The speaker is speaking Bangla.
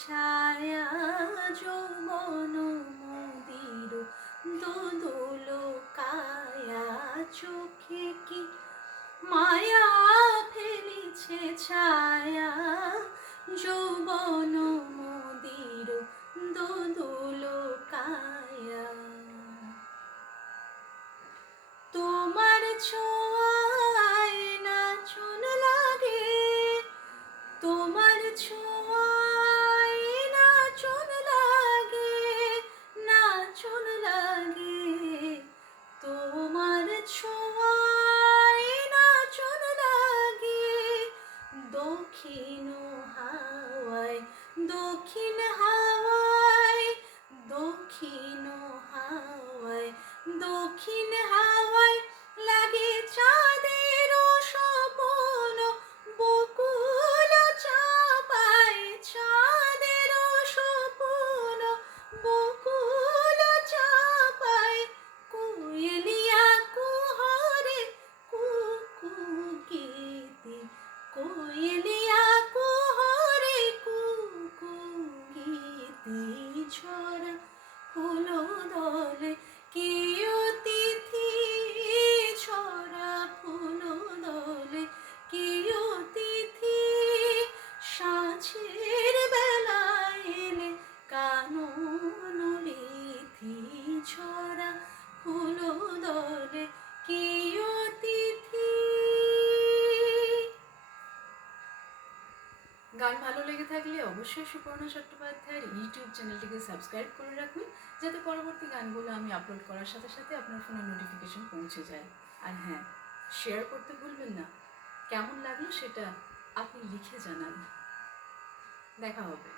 ছায়া যৌবন মোদির দোদুল কায়া চোখে কি মায়া ফেলিছে ছায়া যৌবন মোদির দোদুল কায়া তোমার ছোঁয়ায় নাচন লাগে তোমার ছোঁয়ায় নাচন লাগে নাচন লাগে তোমার ছোঁয়ায় নাচন লাগে দক্ষিণ হাওয়ায় দক্ষিণ হাওয়ায় দক্ষিণ হাওয়ায় দক্ষিণ হাওয়ায় লাগে চাঁদের স্বপন বকুল চাপায় চাঁদের স্বপন বকুল চাপায় কোয়েলিয়া কুহরে কুকু গীতি কোয়েলিয়া কুহরে কুকু গীতি ছড়া ফুল দলে কি অতিথি ছড়া ফুল দলে কি অতিথি সাঁঝের বেলায় এলে কানন লিথি ছড়া ফুল দলে কি অতিথি। গান ভালো লেগে থাকলে অবশ্যই সুপর্ণা চট্টোপাধ্যায়ের ইউটিউব চ্যানেলটিকে সাবস্ক্রাইব করে রাখুন, যাতে পরবর্তী গানগুলো আমি আপলোড করার সাথে সাথে আপনার ফোনে নোটিফিকেশন পৌঁছে যায়। আর হ্যাঁ, শেয়ার করতে ভুলবেন না। কেমন লাগলো সেটা আপনি লিখে জানান। দেখা হবে।